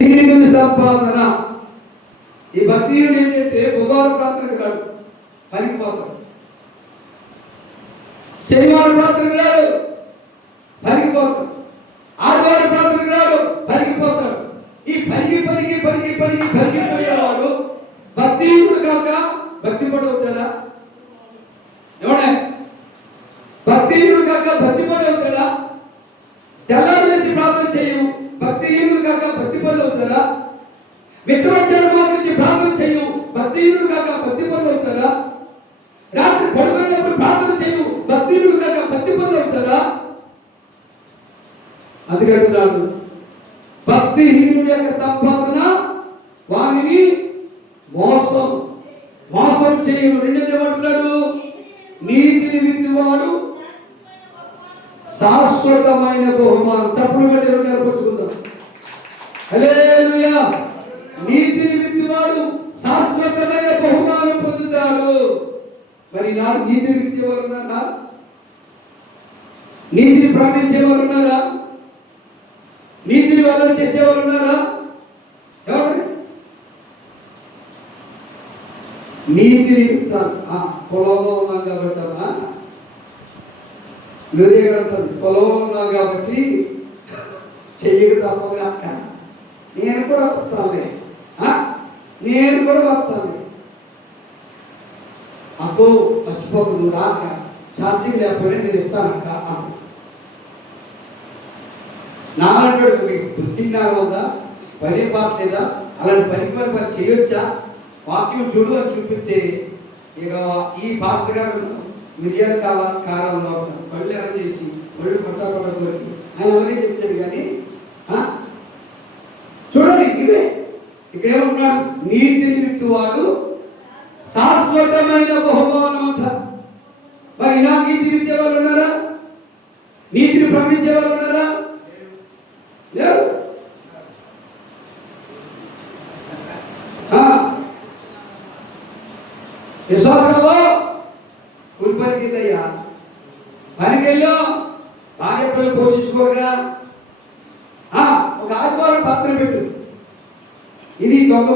సంపాదన. ఈ భక్తిహీనుడు ఏంటంటే బుధవారం ప్రార్థనకు రాడు పనికిపోతాడు శనివారం ప్రార్థనకు రాడు పనికిపోతాడు ఆదివారం ప్రార్థనకు రాడు పనికిపోతాడు ఈ పనికి పనికి పనికి పనికి పనికిపోయేవాడు భక్తిహీనుడు కాక భక్తి పడవుతాడా ఏమన్నా భక్తిహీనుడు కాక భక్తి పడవుతాడా అవుతాడా తెల్ల భక్తిహీనుడు కాక భక్తి పనులు అవుతారా? మిత్రవచ్చారు మాత్రం ప్రార్థన చేయు భక్తిహీనుడు కాక భక్తి పనులు అవుతారా? రాత్రి పడుకున్నప్పుడు ప్రార్థన చేయు భక్తిహీనుడు కాక భక్తి పనులు అవుతారా అందుకంటున్నాడు భక్తిహీనుడి యొక్క సంపాదన వాణిని మోసం మోసం చేయు రెండోది ఏమంటున్నాడు? నీతిని విత్తువాడు శాశ్వతమైన బహుమానం. చప్పుడుగా దేవుడు నేర్పుకుందాం హల్లెలూయా. నీతిని విత్తువాడు శాశ్వతమైన బహుమానం పొందుతాడు మరి నా నీతిని విత్తేవారు ఉన్నారా? నీతిని ప్రకటించేవారు ఉన్నారా? నీతిని వల్ల చేసేవారు ఉన్నారా? ఎవరు? నీతిని పొలంలో ఉన్నాం కాబట్టి అమ్మా వేరే అంటుంది కాబట్టి చెయ్యక తప్పదు అక్క. నేను కూడా వస్తానులే. నేను కూడా వస్తానులే. అబ్బో మర్చిపోకు నువ్వు రాక ఛార్జింగ్ లేకపోయినా నేను ఇస్తాను అక్క అన్న నాలంటాడు మీకు బుద్ధి జ్ఞానం ఉందా? పని పాట లేదా? అలాంటి పని పని పని చేయొచ్చా? వాక్యం చూడు అని చూపిస్తే ఇక ఈ పాస్టర్ గారు మిలియన్ కాల కాలంలో పళ్ళు ఎలా చేసి పళ్ళు కొట్ట కొట్ట కొరికి ఆయన ఎవరే చెప్తాడు కానీ చూడండి ఇవే. ఇక్కడ ఏమంటున్నాడు నీతిని విత్తువాడు శాశ్వతమైన బహుమానం అంట. మరి ఇలా నీతి విత్తే వాళ్ళు ఉన్నారా? నీతిని ప్రకటించే వాళ్ళు ఉన్నారా? లేరు. విశ్వాసంలో కూలి పనికెళ్ళో వెళ్ళయ్యా పోషించుకోరుగా ఒక ఆదివారం పత్రం పెట్టు. ఇది దొంగ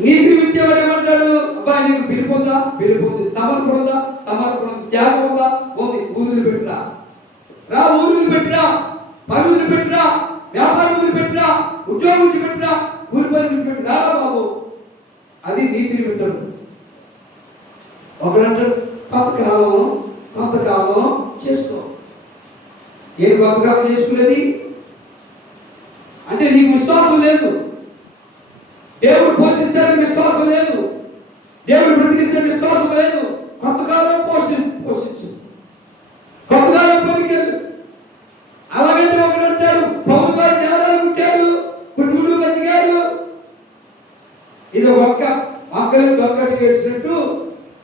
నీతి విద్యవాడు ఏమంటాడు? అబ్బాయి నీకు పిలుపు ఉందా? పిలుపు ఉంది. సమర్పణ ఉందా? సమర్పణ ఉంది. త్యాగం ఉందా? ఉంది. ఊరిని పెట్టురా. రా ఊరిని పెట్టురా. పని వదిలి పెట్టురా. వ్యాపారం వదిలి పెట్టురా. ఉద్యోగం వదిలి పెట్టురా. ఊరి పని పెట్టురా బాబు. అది నీతిని పెట్టాడు ఒకడంటాడు కొంతకాలం కొంతకాలం చేసుకో. ఏం కొంతకాలం చేసుకునేది? అంటే నీకు విశ్వాసం లేదు. దేవుడు పోషిస్తాడని విశ్వాసం లేదు. దేవుడు బ్రతికిస్తే విశ్వాసం లేదు. కొంతకాలం పోషి పోషించు. కొంతకాలం పనికేదు అలాగంటే ఒకడు అంటాడు పౌరు గారు నేరాలు ఉంటాడు కుటుంబంలో బతికాడు ఇది ఒక్క ఒక్కరికి ఒక్కటి చేసినట్టు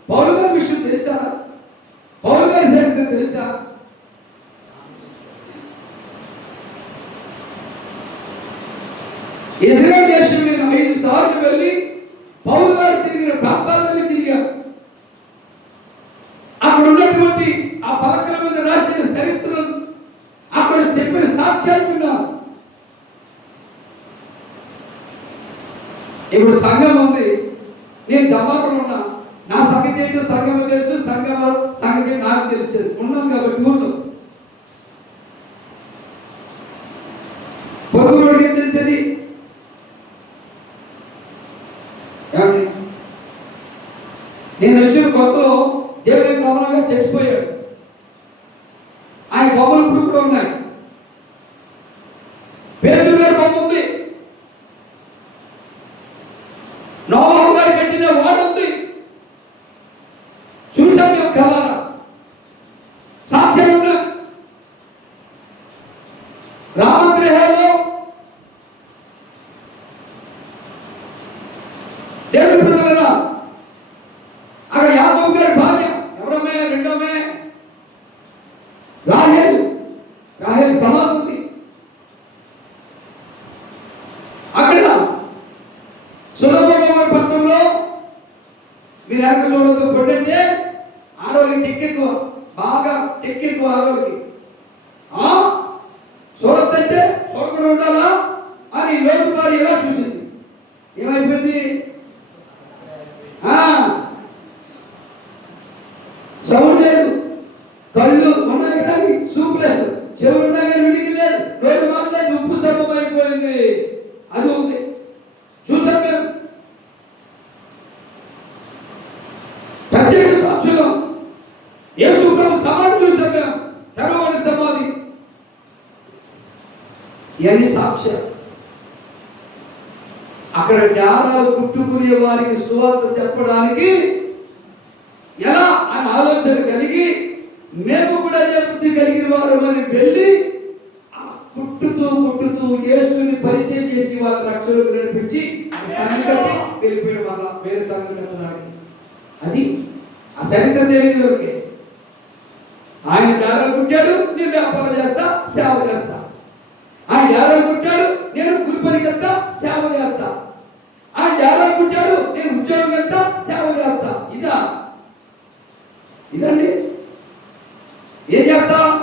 పౌరు గారి విషయం తెలుసా? పౌరు గారి చరిత్ర తెలుసా? ఇజ్రాయల్ దేశం మీద ఐదు సార్లు వెళ్ళి పౌరు గారు తిరిగిన ప్రాంతాలను తిరిగారు అక్కడ ఉన్నటువంటి ఆ పలకల మీద రాసిన చరిత్రలు అక్కడ చెప్పిన సాక్ష్యాలు విన్నాను. ఇప్పుడు సంఘం ఉంది. నేను జమాకులు ఉన్నా. నా సంగతి ఏంటో సంఘం తెలుసు సంఘం సంగతి నాకు తెలుసు. ఉన్నాం కాబట్టి ఊళ్ళో పొరుగుడు ఏం ఏమండి? నేను వచ్చిన కొత్తలో దేవుడి గమనంగా చేసిపోయాడు. ఆయన గొప్పలు ఇప్పుడు కూడా ఉన్నాయి పేదలు గారి బొమ్మ ఉంది నోహం గారు కట్టిన వాడు ఉంది చూసాం మేము కలారా? సాధ్యం ఉన్నా దేవుని ప్రజలరా అక్కడ యాదవ్ గారి భార్య. ఎవరమ్మే? రెండోమే? రాహేల్. రాహేల్ సమాధి ఉంది అక్కడ సులభ పట్టణంలో మీరు ఎక్కడ చూడదు ఎక్కువ బాగా టెక్ ఎక్కువ ఆడవాళ్ళకి చూడొద్దంటే చూడకుండా ఉండాలా? అని లోతు వారు ఎలా చూసింది? ఏమైపోయింది? సౌండ్ లేదు. కళ్ళు ఇవన్నీ సాక్ష్యాలు. అక్కడ డారాలు కుట్టుకునే వారికి సువార్త చెప్పడానికి ఎలా అని ఆలోచన కలిగి మేము కూడా అదే కలిగిన వారు మరి వెళ్ళి కుట్టుతూ కుట్టుతూ యేసుని పరిచయం చేసి వాళ్ళ రక్షణకు నేర్పించి సంగతి వెళ్ళిపోయిన వాళ్ళ వేరే సంగతి అది ఆ సంగతి తెలియదు వాళ్ళకి. ఆయన దారాలు కుట్టాడు నేను వ్యాపారం చేస్తా సేవ చేస్తా. ఆయన దారాలు కుట్టాడు నేను గురి పనికి వెళ్తా సేవ చేస్తా. ఆయన దారాలు కుట్టాడు నేను ఉద్యోగం వెళ్తా సేవ చేస్తా. ఇదా. ఇదండి. ఏం చేస్తా?